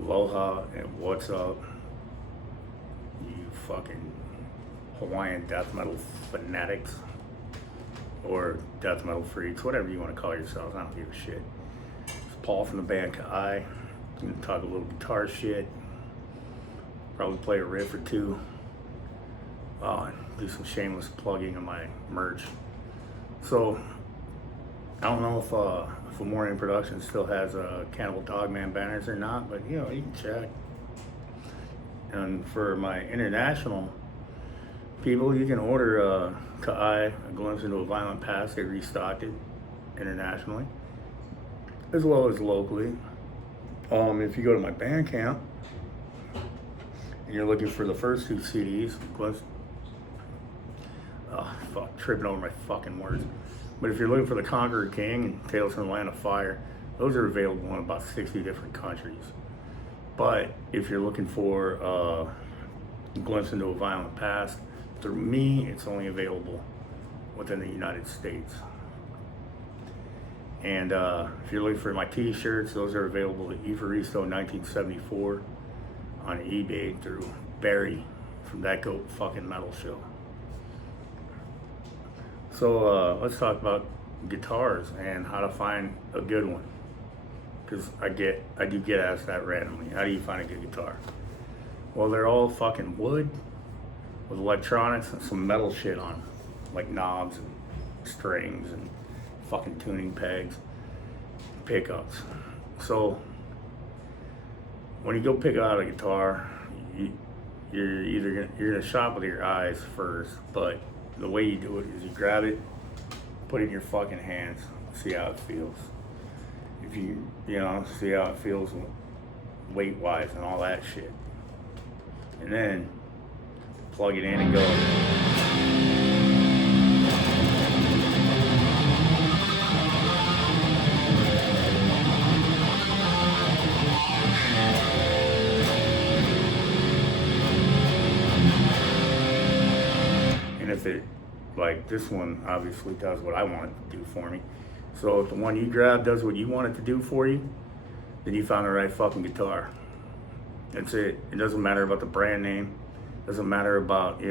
Aloha and what's up, you fucking Hawaiian death metal fanatics or death metal freaks, whatever you want to call yourselves. I don't give a shit. It's Paul from the band Kai. Gonna talk a little guitar shit. Probably play a riff or two. Do some shameless plugging of my merch. So I don't know if Memorial Production still has Cannibal Dogman banners or not, but you can check. And for my international people, you can order Kai, A Glimpse into a Violent Past. They restocked it internationally as well as locally. If you go to my Bandcamp and you're looking for the first two CDs, tripping over my fucking words. But if you're looking for The Conqueror King and Tales from the Land of Fire, those are available in about 60 different countries. But if you're looking for a Glimpse into a Violent Past, through me, it's only available within the United States. And if you're looking for my t-shirts, those are available at Evaristo 1974 on eBay through Barry from That Goat Fucking Metal Show. So let's talk about guitars and how to find a good one. Because I do get asked that randomly. How do you find a good guitar? Well, they're all fucking wood with electronics and some metal shit on them, like knobs and strings and fucking tuning pegs, pickups. So when you go pick out a guitar, you're gonna shop with your eyes first, but the way you do it is you grab it, put it in your fucking hands, see how it feels. If you see how it feels weight wise and all that shit, and then plug it in and go. And if it, like this one obviously does what I want it to do for me. So if the one you grab does what you want it to do for you, then you found the right fucking guitar. That's it. It doesn't matter about the brand name. It doesn't matter about,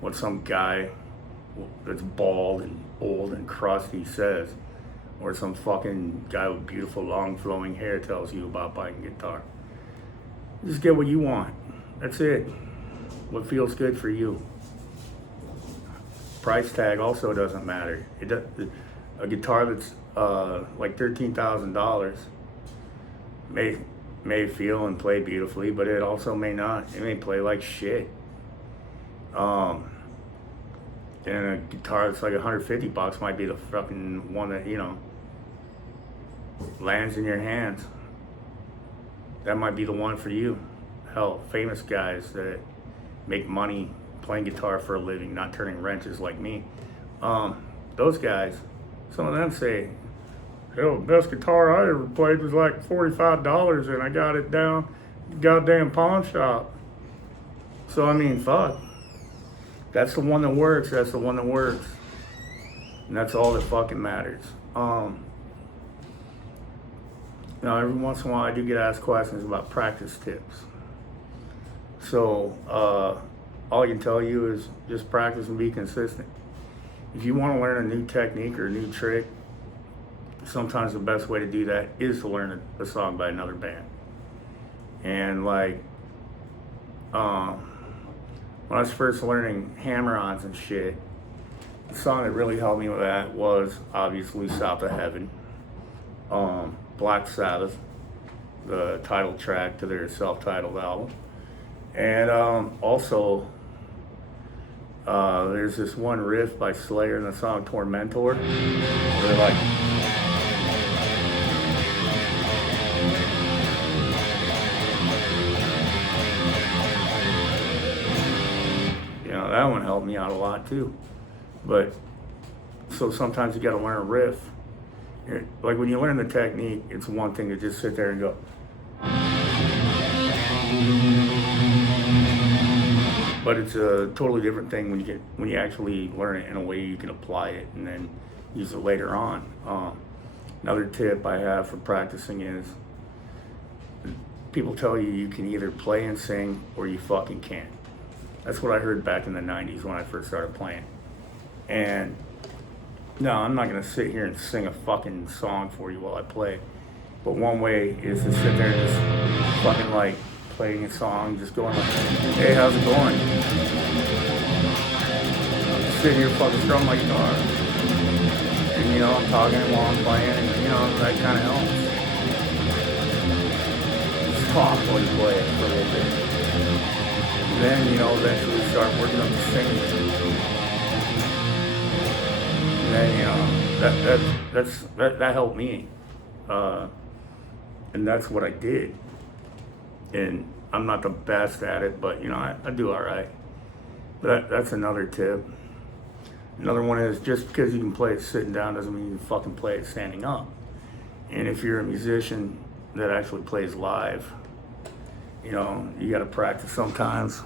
what some guy that's bald and old and crusty says, or some fucking guy with beautiful long flowing hair tells you about buying a guitar. Just get what you want. That's it. What feels good for you. Price tag also doesn't matter. A guitar that's like $13,000 may feel and play beautifully, but it also may not. It may play like shit. And a guitar that's like $150 might be the fucking one that lands in your hands. That might be the one for you. Hell, famous guys that make money playing guitar for a living, not turning wrenches like me. Those guys, some of them say, hell, the best guitar I ever played was like $45 and I got it down the goddamn pawn shop. So I mean, fuck. That's the one that works, that's the one that works. And that's all that fucking matters. Every once in a while I do get asked questions about practice tips. So all I can tell you is just practice and be consistent. If you want to learn a new technique or a new trick, sometimes the best way to do that is to learn a song by another band. And like, when I was first learning hammer-ons and shit, the song that really helped me with that was obviously South of Heaven, Black Sabbath, the title track to their self-titled album. And also, there's this one riff by Slayer in the song Tormentor, where they're like, that one helped me out a lot too. But so sometimes you got to learn a riff. Like when you learn the technique, it's one thing to just sit there and go. But it's a totally different thing when you actually learn it in a way you can apply it and then use it later on. Another tip I have for practicing is people tell you can either play and sing or you fucking can't. That's what I heard back in the 90s when I first started playing. And no, I'm not gonna sit here and sing a fucking song for you while I play. But one way is to sit there and just fucking like playing a song, just going like, hey, how's it going? I'm just sitting here fucking strumming my guitar. And you know, I'm talking while I'm playing, and you know, that kind of helps. Just talk while you play it for a little bit. And then, you know, eventually start working up the singing. And then, you know, that helped me. And that's what I did. And I'm not the best at it, but you know, I do all right. But that's another tip. Another one is just because you can play it sitting down doesn't mean you can fucking play it standing up. And if you're a musician that actually plays live, you know, you gotta practice sometimes.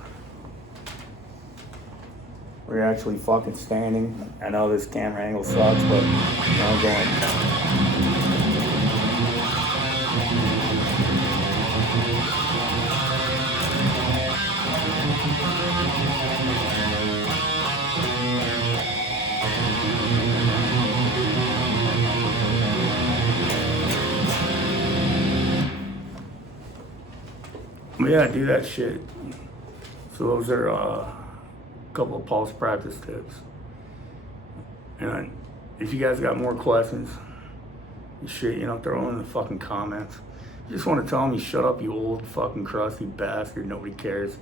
Where you're actually fucking standing. I know this camera angle sucks, but you know, going. Yeah, do that shit. So those are a couple of pulse practice tips. And if you guys got more questions, shit, you know, throw them in the fucking comments. You just want to tell me, shut up, you old fucking crusty bastard, nobody cares.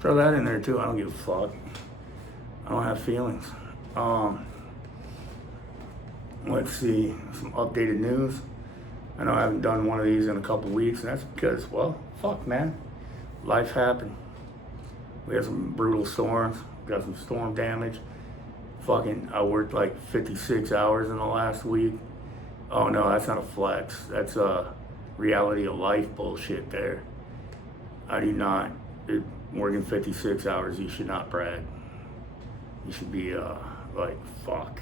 Throw that in there too, I don't give a fuck. I don't have feelings. Let's see, some updated news. I know I haven't done one of these in a couple weeks, and that's because, well, fuck, man. Life happened. We had some brutal storms. Got some storm damage. Fucking, I worked like 56 hours in the last week. Oh no, that's not a flex. That's a reality of life bullshit there. I do not. Working 56 hours, you should not brag. You should be like, fuck.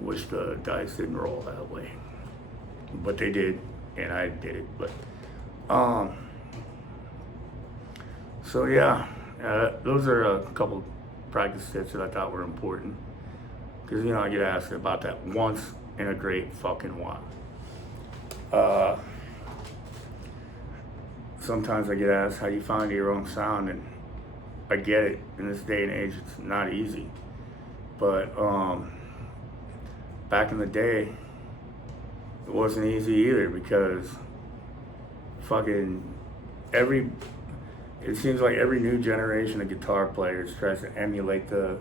Wish the dice didn't roll that way. But they did, and I did it. But so yeah, those are a couple practice tips that I thought were important, because you know, I get asked about that once in a great fucking while. Sometimes I get asked how you find your own sound, and I get it. In this day and age, it's not easy. But back in the day, it wasn't easy either, because fucking it seems like every new generation of guitar players tries to emulate the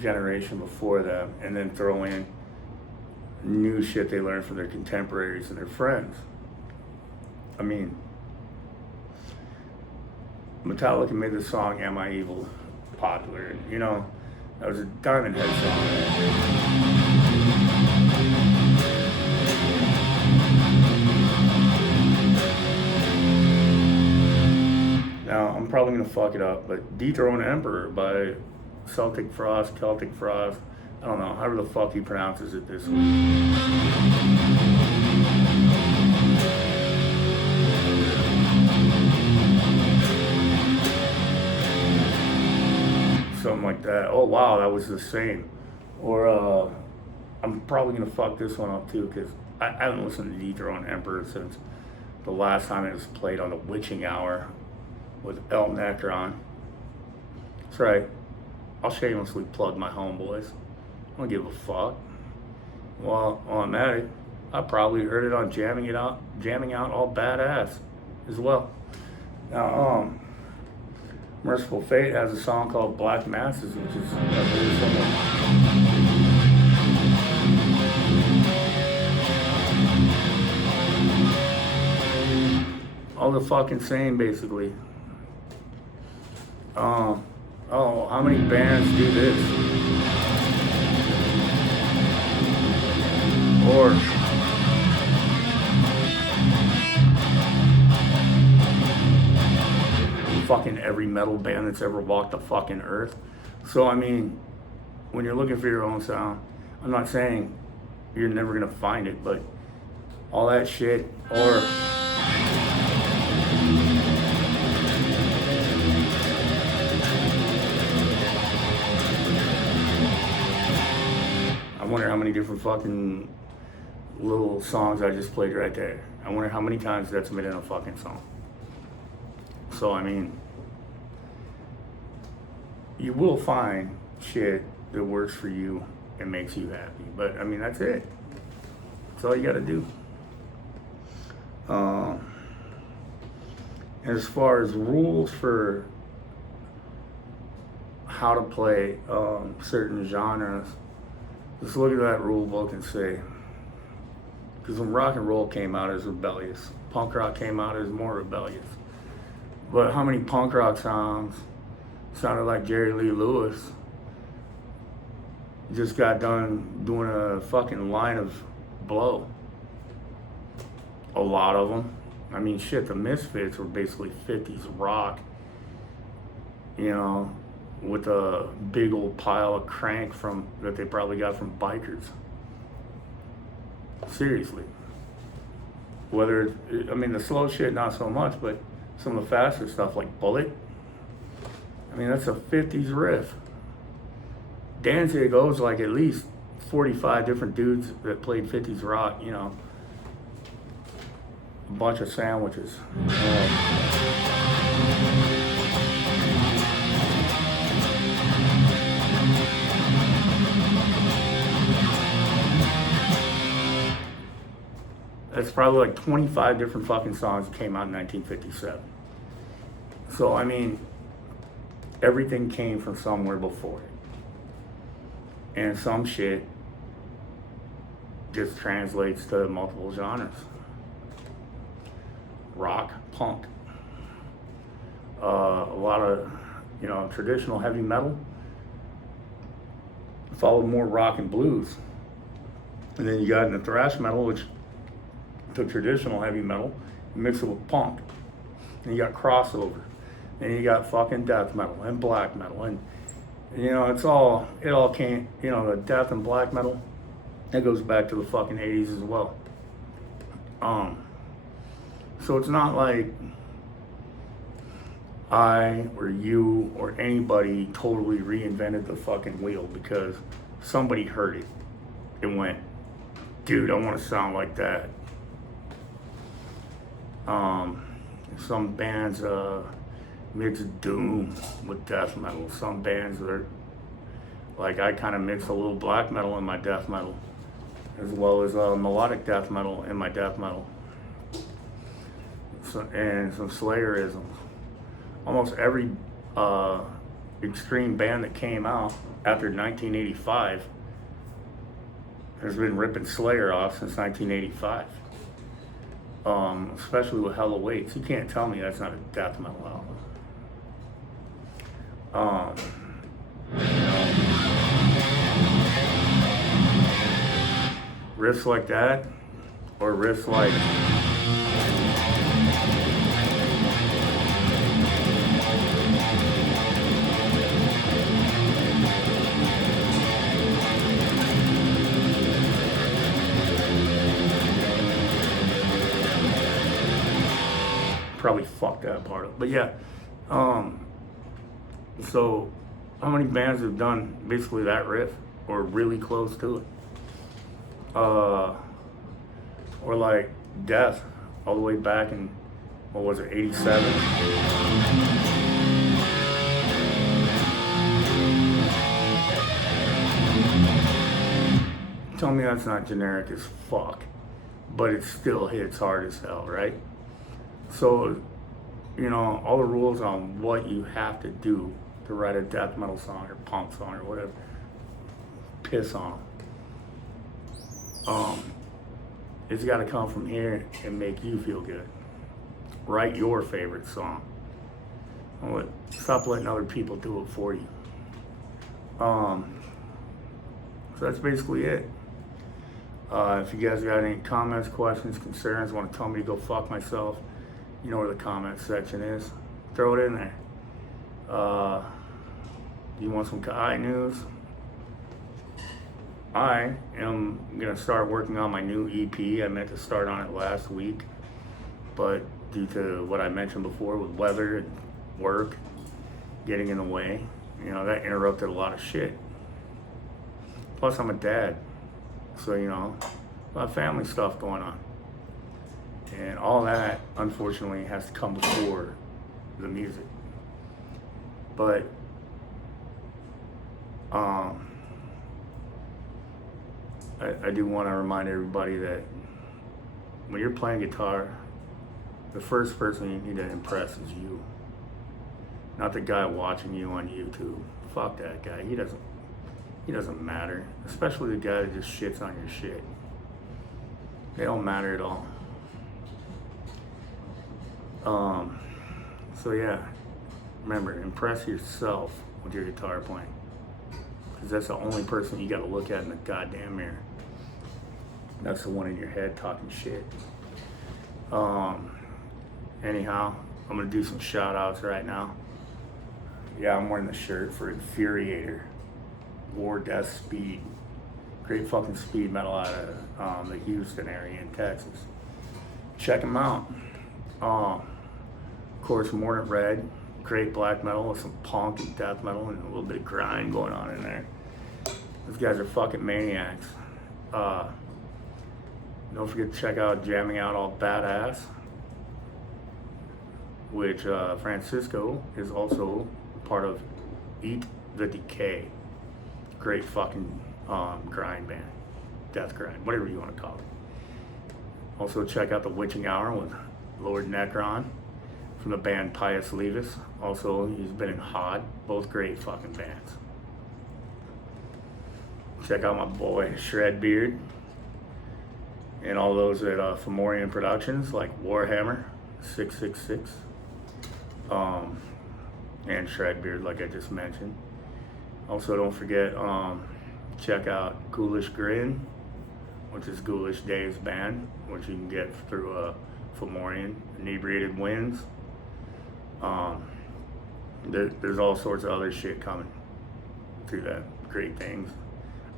generation before them, and then throw in new shit they learned from their contemporaries and their friends. I mean, Metallica made the song Am I Evil popular, and you know, that was a Diamond Head song. Now, I'm probably gonna fuck it up, but Dethrone Emperor by Celtic Frost, I don't know, however the fuck he pronounces it this week. Something like that. Oh wow, that was the same. Or I'm probably gonna fuck this one up too, because I haven't listened to Dethrone Emperor since the last time it was played on the Witching Hour with El Necron. That's right. I'll shamelessly plug my homeboys. I don't give a fuck. Well, on that, I probably heard it on Jamming Out All Badass as well. Now, Merciful Fate has a song called Black Masses, which is all the fucking same, basically. Oh, how many bands do this? Or fucking every metal band that's ever walked the fucking earth. So I mean, when you're looking for your own sound, I'm not saying you're never gonna find it, but all that shit, or how many different fucking little songs I just played right there. I wonder how many times that's been in a fucking song. So, I mean, you will find shit that works for you and makes you happy. But, I mean, that's it. That's all you gotta do. As far as rules for how to play certain genres, just look at that rule book and say, because when rock and roll came out as rebellious, punk rock came out as more rebellious. But how many punk rock songs sounded like Jerry Lee Lewis just got done doing a fucking line of Blow? A lot of them. I mean, shit, the Misfits were basically 50s rock, you know, with a big old pile of crank that they probably got from bikers. Seriously. I mean, the slow shit, not so much, but some of the faster stuff like Bullet, I mean, that's a 50s riff. Danzig owes like at least 45 different dudes that played 50s rock, you know, a bunch of sandwiches. That's probably like 25 different fucking songs that came out in 1957. So, I mean, everything came from somewhere before it. And some shit just translates to multiple genres. Rock, punk. A lot of, you know, traditional heavy metal followed more rock and blues. And then you got into thrash metal, which took traditional heavy metal and mixed it with punk. And you got crossover. And you got fucking death metal and black metal. And, you know, it all came, you know, the death and black metal, that goes back to the fucking 80s as well. So it's not like I or you or anybody totally reinvented the fucking wheel because somebody heard it and went, dude, I want to sound like that. Some bands mix doom with death metal. Some bands are like, I kind of mix a little black metal in my death metal, as well as melodic death metal in my death metal. And some Slayerism. Almost every extreme band that came out after 1985 has been ripping Slayer off since 1985. Especially with Hell Awaits. You can't tell me that's not a death metal album. You know, riffs like that, or riffs like probably fucked that part up. But yeah, so how many bands have done basically that riff or really close to it? Or like Death, all the way back in, what was it, 87? Tell me that's not generic as fuck, but it still hits hard as hell, right? So, you know, all the rules on what you have to do to write a death metal song or punk song or whatever, piss on them. It's got to come from here and make you feel good. Write your favorite song. Stop letting other people do it for you. So that's basically it. If you guys got any comments, questions, concerns, want to tell me to go fuck myself, you know where the comment section is. Throw it in there. You want some Kai news? I am going to start working on my new EP. I meant to start on it last week, but due to what I mentioned before with weather and work getting in the way, you know, that interrupted a lot of shit. Plus, I'm a dad. So, you know, a lot of family stuff going on. And all that, unfortunately, has to come before the music. But, I do want to remind everybody that when you're playing guitar, the first person you need to impress is you. Not the guy watching you on YouTube. Fuck that guy. He doesn't matter. Especially the guy that just shits on your shit. They don't matter at all. So yeah, remember, impress yourself with your guitar playing. Because that's the only person you gotta look at in the goddamn mirror. That's the one in your head talking shit. Anyhow, I'm gonna do some shout outs right now. Yeah, I'm wearing the shirt for Infuriator. War, Death, Speed. Great fucking speed metal out of the Houston area in Texas. Check them out. Of course, Mordant Red. Great black metal with some punk and death metal and a little bit of grind going on in there. Those guys are fucking maniacs. Don't forget to check out Jamming Out All Badass, which Francisco is also part of Eat the Decay. Great fucking grind band. Death grind, whatever you want to call it. Also check out The Witching Hour with Lord Necron from the band Pius Levis. Also, he's been in Hod. Both great fucking bands. Check out my boy Shredbeard and all those at Fomorian Productions like Warhammer 666 and Shredbeard, like I just mentioned. Also, don't forget, check out Ghoulish Grin, which is Ghoulish Dave's band, which you can get through Fomorian. Inebriated Winds. There's all sorts of other shit coming through that. Great things.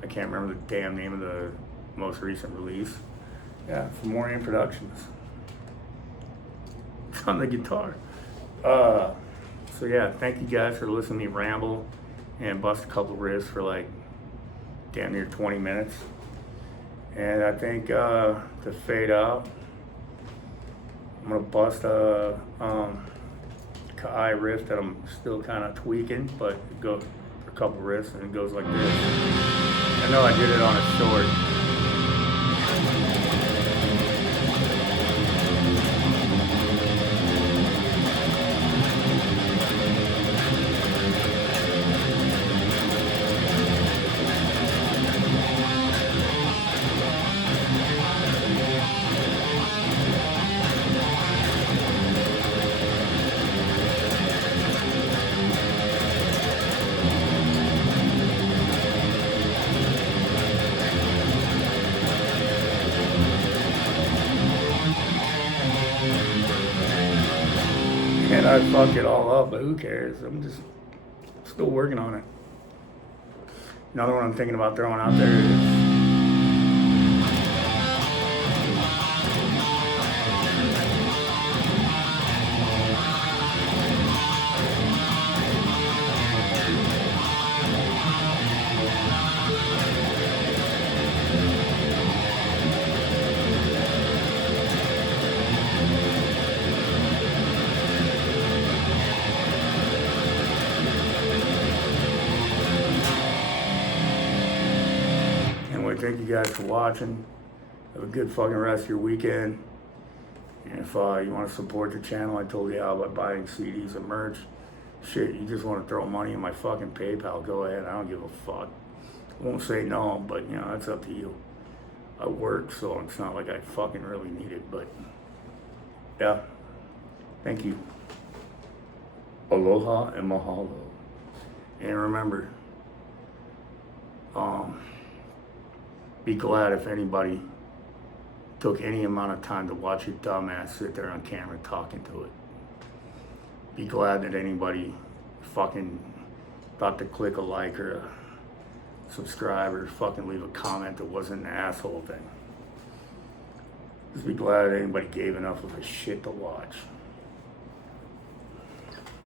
I can't remember the damn name of the most recent release. Yeah, Fomorian Productions. It's on the guitar. So yeah, thank you guys for listening to me ramble and bust a couple riffs for like damn near 20 minutes. And I think to fade out, I'm gonna bust a Kai riff that I'm still kind of tweaking, but it goes for a couple riffs and it goes like this. I know I did it on a short. And I fuck it all up, but who cares? I'm just still working on it. Another one I'm thinking about throwing out there is thank you guys for watching. Have a good fucking rest of your weekend. And if you want to support the channel, I told you how about buying CDs and merch. Shit, you just want to throw money in my fucking PayPal, go ahead. I don't give a fuck. I won't say no, but you know, that's up to you. I work, so it's not like I fucking really need it, but yeah. Thank you. Aloha and mahalo. And remember, be glad if anybody took any amount of time to watch your dumb ass sit there on camera talking to it. Be glad that anybody fucking thought to click a like or a subscribe or fucking leave a comment that wasn't an asshole thing. Just be glad that anybody gave enough of a shit to watch.